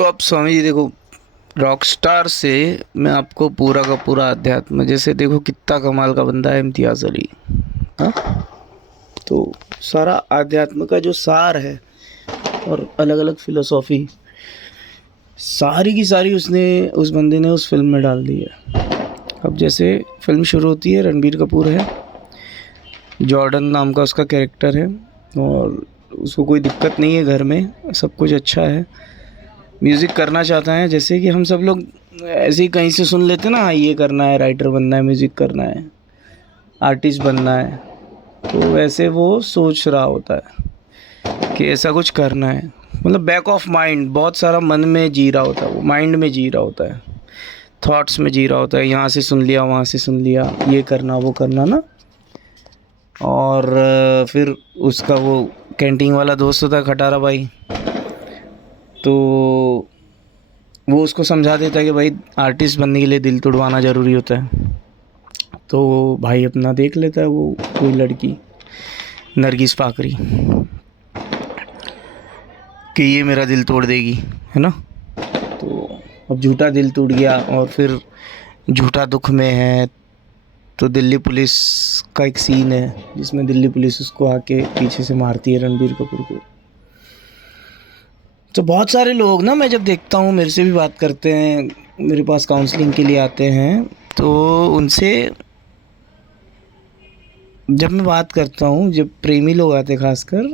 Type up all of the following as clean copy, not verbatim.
तो अब स्वामी जी देखो, रॉकस्टार से मैं आपको पूरा का पूरा अध्यात्म, जैसे देखो कितना कमाल का बंदा है इम्तियाज़ अली। हाँ, तो सारा अध्यात्म का जो सार है और अलग अलग फिलोसॉफी सारी की सारी उसने उस बंदे ने उस फिल्म में डाल दी है। अब जैसे फिल्म शुरू होती है, रणबीर कपूर है, जॉर्डन नाम का उसका कैरेक्टर है और उसको कोई दिक्कत नहीं है, घर में सब कुछ अच्छा है, म्यूज़िक करना चाहता है। जैसे कि हम सब लोग ऐसे ही कहीं से सुन लेते ना, हाँ ये करना है, राइटर बनना है, म्यूज़िक करना है, आर्टिस्ट बनना है, तो वैसे वो सोच रहा होता है कि ऐसा कुछ करना है। मतलब बैक ऑफ माइंड बहुत सारा मन में जी रहा होता है, वो माइंड में जी रहा होता है, थॉट्स में जी रहा होता है, यहाँ से सुन लिया, वहाँ से सुन लिया, ये करना वो करना ना। और फिर उसका वो कैंटीन वाला दोस्त होता है खटारा भाई, तो वो उसको समझा देता है कि भाई आर्टिस्ट बनने के लिए दिल तुड़वाना ज़रूरी होता है। तो भाई अपना देख लेता है वो कोई लड़की, नरगिस फाकरी, कि ये मेरा दिल तोड़ देगी, है ना। तो अब झूठा दिल टूट गया और फिर झूठा दुख में है। तो दिल्ली पुलिस का एक सीन है जिसमें दिल्ली पुलिस उसको आके पीछे से मारती है, रणबीर कपूर को। तो बहुत सारे लोग ना, मैं जब देखता हूँ, मेरे से भी बात करते हैं, मेरे पास काउंसलिंग के लिए आते हैं, तो उनसे जब मैं बात करता हूँ, जब प्रेमी लोग आते हैं खासकर,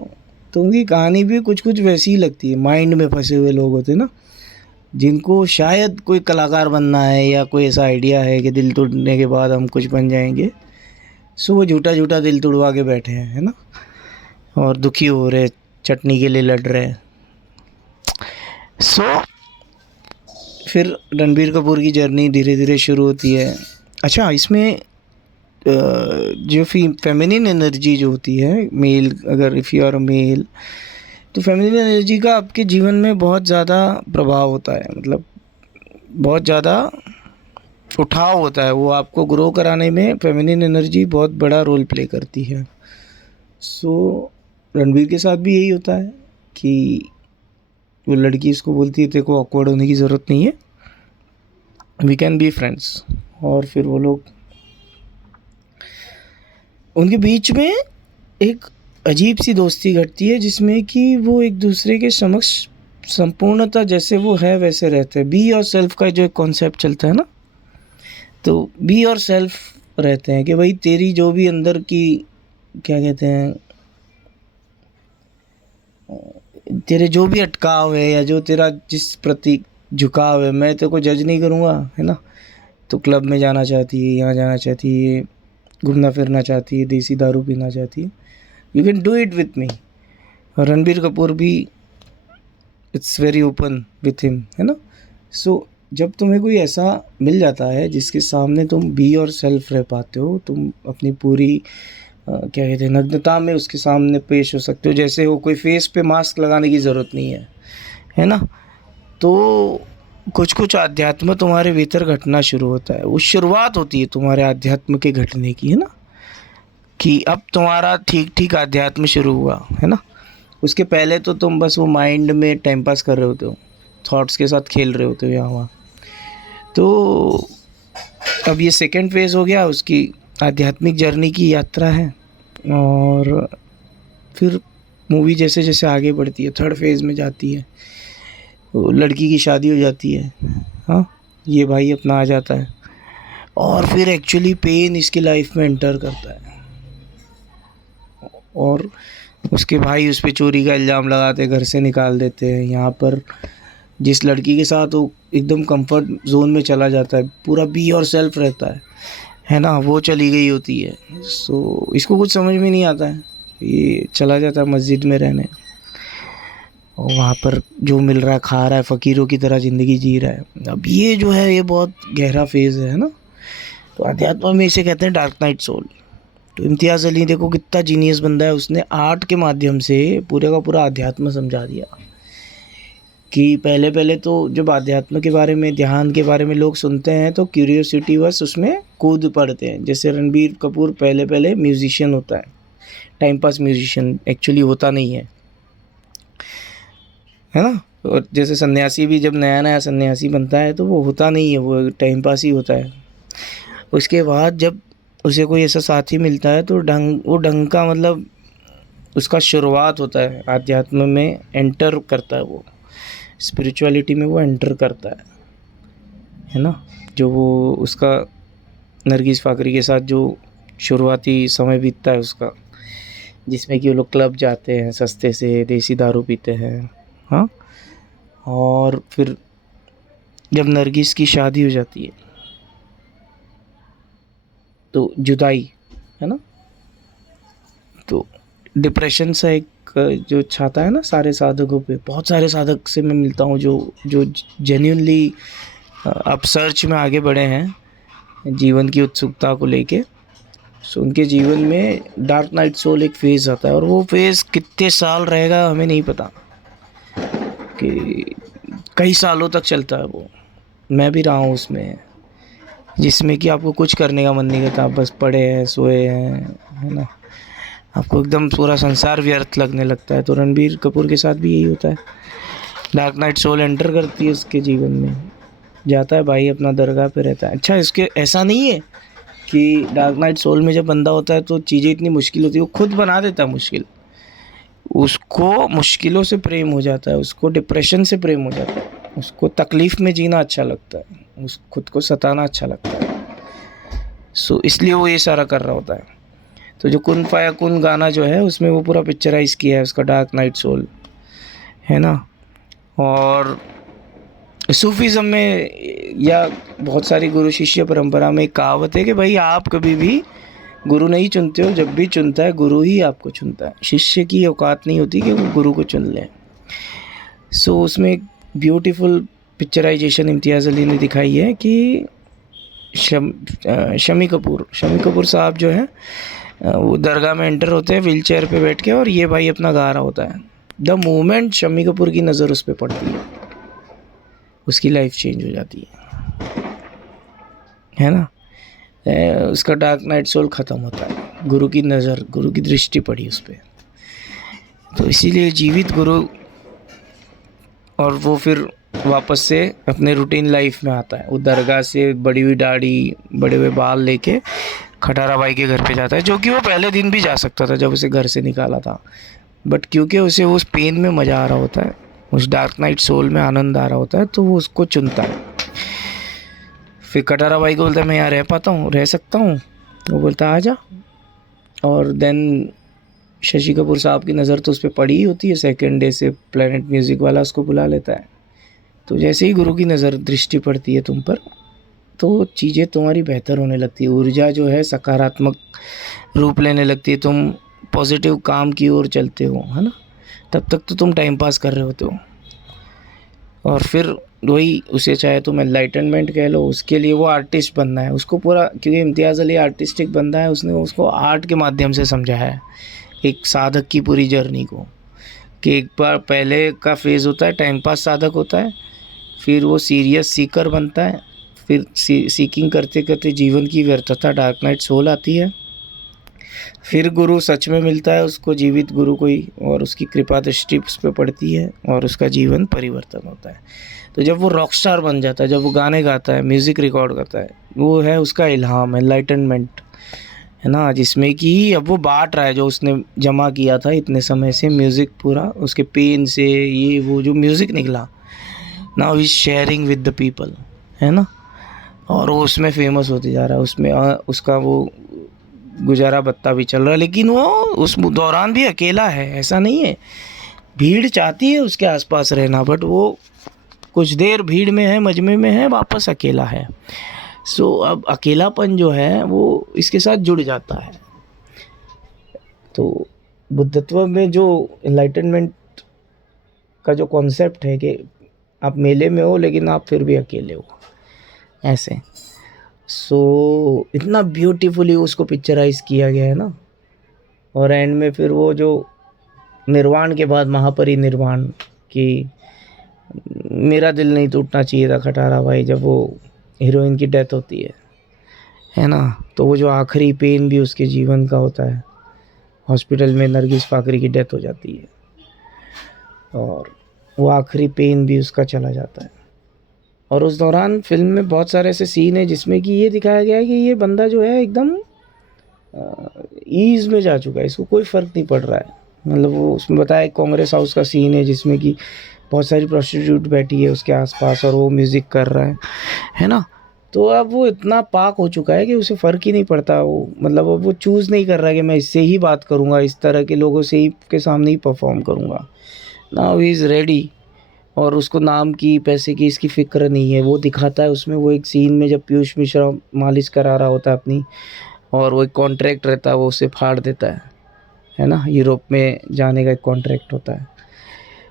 तो उनकी कहानी भी कुछ कुछ वैसी ही लगती है। माइंड में फंसे हुए लोग होते हैं ना, जिनको शायद कोई कलाकार बनना है या कोई ऐसा आइडिया है कि दिल टूटने के बाद हम कुछ बन जाएंगे, सो वो झूठा झूठा दिल तुड़वा के बैठे हैं, है ना, और दुखी हो रहे, चटनी के लिए लड़ रहे। सो फिर रणबीर कपूर की जर्नी धीरे धीरे शुरू होती है। अच्छा, इसमें जो फेमिनिन एनर्जी जो होती है, मेल, अगर if you are a male, तो फेमिनिन एनर्जी का आपके जीवन में बहुत ज़्यादा प्रभाव होता है। मतलब बहुत ज़्यादा उठाव होता है, वो आपको ग्रो कराने में फेमिनिन एनर्जी बहुत बड़ा रोल प्ले करती है। सो रणबीर के साथ भी यही होता है कि वो लड़की इसको बोलती है तेरे को ऑकवर्ड होने की ज़रूरत नहीं है, वी कैन बी फ्रेंड्स। और फिर वो लोग, उनके बीच में एक अजीब सी दोस्ती घटती है जिसमें कि वो एक दूसरे के समक्ष संपूर्णतः जैसे वो है वैसे रहते हैं। बी और सेल्फ का जो एक कॉन्सेप्ट चलता है ना, तो बी और सेल्फ रहते हैं कि भाई तेरी जो भी अंदर की, क्या कहते हैं, तेरे जो भी अटकाव है या जो तेरा जिस प्रति झुकाव है, मैं तेरे को जज नहीं करूँगा, है ना। तो क्लब में जाना चाहती है, यहाँ जाना चाहती है, घूमना फिरना चाहती है, देसी दारू पीना चाहती है, you can do it with me. और रणबीर कपूर भी, it's very open with him, है ना। सो जब तुम्हें कोई ऐसा मिल जाता है जिसके सामने तुम बी और सेल्फ रह पाते हो, तुम अपनी पूरी क्या कहते हैं, नग्नता में उसके सामने पेश हो सकते हो, जैसे हो, कोई फेस पे मास्क लगाने की ज़रूरत नहीं है ना। तो कुछ कुछ अध्यात्म तुम्हारे भीतर घटना शुरू होता है। वो शुरुआत होती है तुम्हारे अध्यात्म के घटने की, है ना, कि अब तुम्हारा ठीक ठीक अध्यात्म शुरू हुआ, है ना। उसके पहले तो तुम बस वो माइंड में टाइम पास कर रहे होते हो, थॉट्स के साथ खेल रहे होते हो यहाँ वहाँ। तो अब ये सेकंड फेज़ हो गया, उसकी आध्यात्मिक जर्नी की यात्रा है। और फिर मूवी जैसे जैसे आगे बढ़ती है, थर्ड फेज़ में जाती है, वो लड़की की शादी हो जाती है, हाँ, ये भाई अपना आ जाता है, और फिर एक्चुअली पेन इसकी लाइफ में एंटर करता है। और उसके भाई उस पर चोरी का इल्ज़ाम लगाते, घर से निकाल देते हैं। यहाँ पर जिस लड़की के साथ वो एकदम कंफर्ट जोन में चला जाता है, पूरा बी और सेल्फ रहता है ना, वो चली गई होती है। सो इसको कुछ समझ में नहीं आता है, ये चला जाता है मस्जिद में रहने, और वहाँ पर जो मिल रहा है खा रहा है, फ़कीरों की तरह ज़िंदगी जी रहा है। अब ये जो है, ये बहुत गहरा फेज़ है ना। तो अध्यात्म में इसे कहते हैं डार्क नाइट सोल। तो इम्तियाज़ अली देखो कितना जीनियस बंदा है, उसने आर्ट के माध्यम से पूरे का पूरा अध्यात्म समझा दिया। कि पहले पहले तो जब अध्यात्म के बारे में, ध्यान के बारे में लोग सुनते हैं तो क्यूरियोसिटी बस उसमें कूद पड़ते हैं। जैसे रणबीर कपूर पहले पहले म्यूजिशियन होता है, टाइम पास म्यूजिशियन एक्चुअली होता नहीं है ना। और जैसे सन्यासी भी जब नया नया सन्यासी बनता है तो वो होता नहीं है, वो टाइम पास ही होता है। उसके बाद जब उसे कोई ऐसा साथी मिलता है तो ढंग का मतलब उसका शुरुआत होता है, आध्यात्म में एंटर करता है, वो स्पिरिचुअलिटी में वो एंटर करता है ना। जो वो उसका नरगिस फ़ाकरी के साथ जो शुरुआती समय बीतता है उसका, जिसमें कि वो लोग क्लब जाते हैं, सस्ते से देसी दारू पीते हैं, हाँ। और फिर जब नरगिस की शादी हो जाती है तो जुदाई, है ना, तो डिप्रेशन सा एक जो छाता है ना सारे साधकों पे। बहुत सारे साधक से मैं मिलता हूँ जो जो जेन्युइनली अब सर्च में आगे बढ़े हैं जीवन की उत्सुकता को लेके। सो उनके जीवन में डार्क नाइट सोल एक फेज़ आता है, और वो फेज़ कितने साल रहेगा हमें नहीं पता, कि कई सालों तक चलता है वो। मैं भी रहा हूँ उसमें, जिसमें कि आपको कुछ करने का मन नहीं करता, आप बस पड़े हैं, सोए हैं, है ना। आपको एकदम पूरा संसार व्यर्थ लगने लगता है। तो रणबीर कपूर के साथ भी यही होता है। डार्क नाइट सोल एंटर करती है उसके जीवन में, जाता है भाई अपना दरगाह पे रहता है। अच्छा, इसके ऐसा नहीं है कि डार्क नाइट सोल में जब बंदा होता है तो चीज़ें इतनी मुश्किल होती है, वो खुद बना देता है मुश्किल। उसको मुश्किलों से प्रेम हो जाता है, उसको डिप्रेशन से प्रेम हो जाता है, उसको तकलीफ़ में जीना अच्छा लगता है, उस खुद को सताना अच्छा लगता है। सो इसलिए वो ये सारा कर रहा होता है। तो जो कुन फाया कुन गाना जो है उसमें वो पूरा पिक्चराइज़ किया है उसका डार्क नाइट सोल, है ना। और सूफीज़म में या बहुत सारी गुरु शिष्य परंपरा में एक कहावत है कि भाई आप कभी भी गुरु नहीं चुनते हो, जब भी चुनता है गुरु ही आपको चुनता है। शिष्य की औकात नहीं होती कि वो गुरु को चुन ले। सो उसमें एक ब्यूटीफुल पिक्चराइजेशन इम्तियाज़ अली ने दिखाई है कि शमी कपूर साहब जो है वो दरगाह में एंटर होते हैं व्हील चेयर पर बैठ के, और ये भाई अपना गा रहा होता है। द मोमेंट शमी कपूर की नज़र उस पर पड़ती है, उसकी लाइफ चेंज हो जाती है ना। उसका डार्क नाइट सोल ख़त्म होता है, गुरु की नज़र, गुरु की दृष्टि पड़ी उस पर। तो इसीलिए जीवित गुरु, और वो फिर वापस से अपने रूटीन लाइफ में आता है। वो दरगाह से बड़ी हुई दाढ़ी, बड़े हुए बाल लेके खटारा भाई के घर पे जाता है, जो कि वो पहले दिन भी जा सकता था जब उसे घर से निकाला था। बट क्योंकि उसे उस पेन में मज़ा आ रहा होता है, उस डार्क नाइट सोल में आनंद आ रहा होता है, तो वो उसको चुनता है। फिर कटारा भाई को बोलता है मैं यहाँ रह पाता हूँ, रह सकता हूँ। वो बोलता है आ जा। और देन शशि कपूर साहब की नज़र तो उस पर पड़ी ही होती है। सेकेंड डे से प्लैनेट म्यूज़िक वाला उसको बुला लेता है। तो जैसे ही गुरु की नज़र दृष्टि पड़ती है तुम पर, तो चीज़ें तुम्हारी बेहतर होने लगती है, ऊर्जा जो है सकारात्मक रूप लेने लगती है, तुम पॉजिटिव काम की ओर चलते हो, है ना। तब तक तो तुम टाइम पास कर रहे होते हो, और फिर वही उसे चाहे तुम एनलाइटनमेंट कह लो, उसके लिए वो आर्टिस्ट बनना है उसको पूरा, क्योंकि इम्तियाज़ अली आर्टिस्टिक बंदा है, उसने उसको आर्ट के माध्यम से समझा है एक साधक की पूरी जर्नी को। कि एक बार पहले का फेज़ होता है टाइम पास साधक होता है, फिर वो सीरियस सीकर बनता है, फिर सीकिंग करते करते जीवन की व्यर्थता डार्क नाइट सोल आती है, फिर गुरु सच में मिलता है उसको, जीवित गुरु कोई, और उसकी कृपा दृष्टि उस पर पड़ती है और उसका जीवन परिवर्तन होता है। तो जब वो रॉक स्टार बन जाता है, जब वो गाने गाता है, म्यूज़िक रिकॉर्ड करता है, वो है उसका इल्हाम, एनलाइटनमेंट, है ना। जिसमें कि अब वो बांट रहा है जो उसने जमा किया था इतने समय से, म्यूज़िक पूरा उसके पेन से, ये वो जो म्यूज़िक निकला, now is sharing with the people, है ना। और वो उसमें फेमस होते जा रहा है, उसमें उसका वो गुजारा बत्ता भी चल रहा है, लेकिन वो उस दौरान भी अकेला है, ऐसा नहीं है। भीड़ चाहती है उसके आसपास रहना, बट वो कुछ देर भीड़ में है, मजमे में है, वापस अकेला है। सो अब अकेलापन जो है वो इसके साथ जुड़ जाता है। तो बुद्धत्व में जो एनलाइटनमेंट का जो कॉन्सेप्ट है कि आप मेले में हो लेकिन आप फिर भी अकेले हो, ऐसे। सो इतना ब्यूटीफुली उसको पिक्चराइज़ किया गया है ना। और एंड में फिर वो जो निर्वाण के बाद महापरिनिर्वाण की, मेरा दिल नहीं टूटना चाहिए था खटारा भाई, जब वो हीरोइन की डेथ होती है ना। तो वो जो आखिरी पेन भी उसके जीवन का होता है, हॉस्पिटल में नरगिस फ़ाकरी की डेथ हो जाती है, और वो आखिरी पेन भी उसका चला जाता है। और उस दौरान फ़िल्म में बहुत सारे ऐसे सीन हैं जिसमें कि ये दिखाया गया है कि ये बंदा जो है एकदम ईज़ में जा चुका है, इसको कोई फ़र्क नहीं पड़ रहा है। मतलब वो उसमें बताया एक कांग्रेस हाउस का सीन है जिसमें कि बहुत सारी प्रोस्टिट्यूट बैठी है उसके आस-पास और वो म्यूज़िक कर रहा है ना? तो अब वो इतना पाक हो चुका है कि उसे फ़र्क ही नहीं पड़ता, वो मतलब अब वो चूज़ नहीं कर रहा है कि मैं इससे ही बात करूँगा, इस तरह के लोगों से ही के सामने ही परफ़ॉर्म करूँगा। Now he is ready. और उसको नाम की, पैसे की इसकी फ़िक्र नहीं है। वो दिखाता है उसमें वो एक सीन में जब पीयूष मिश्रा मालिश करा रहा होता है अपनी, और वो एक कॉन्ट्रैक्ट रहता है वो उसे फाड़ देता है ना? यूरोप में जाने का एक कॉन्ट्रैक्ट होता है।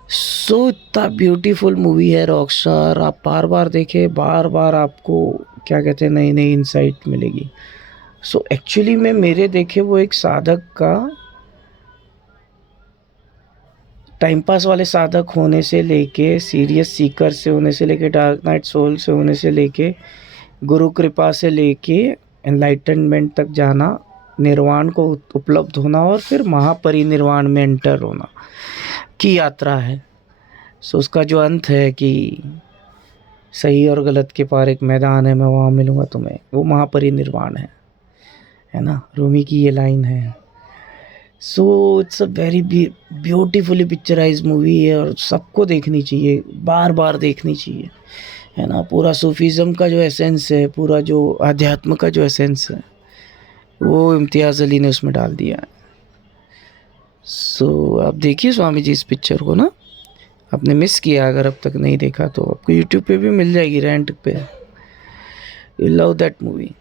सो इतना ब्यूटीफुल मूवी है रॉकस्टार, आप बार-बार देखें, बार-बार आपको क्या कहते हैं नई-नई इनसाइट मिलेगी। सो एक्चुअली में मेरे देखे वो एक साधक का टाइम पास वाले साधक होने से लेके सीरियस सीकर से होने से लेके डार्क नाइट सोल से होने से लेके गुरु कृपा से लेके एनलाइटनमेंट तक जाना, निर्वाण को उपलब्ध होना और फिर महापरिनिर्वाण में एंटर होना की यात्रा है। सो उसका जो अंत है कि सही और गलत के पार एक मैदान है, मैं वहाँ मिलूँगा तुम्हें, वो महापरिनिर्वाण है ना? रूमी की ये लाइन है। So it's a very beautifully picturise movie है और सबको देखनी चाहिए, बार बार देखनी चाहिए, है ना? पूरा सूफीज़्म का जो एसेंस है, पूरा जो अध्यात्म का जो एसेंस है, वो इम्तियाज़ अली ने उसमें डाल दिया है। सो आप देखिए स्वामी जी इस पिक्चर को ना, आपने मिस किया अगर अब तक नहीं देखा तो आपको यूट्यूब पे भी मिल जाएगी, रेंट पे। You love that movie.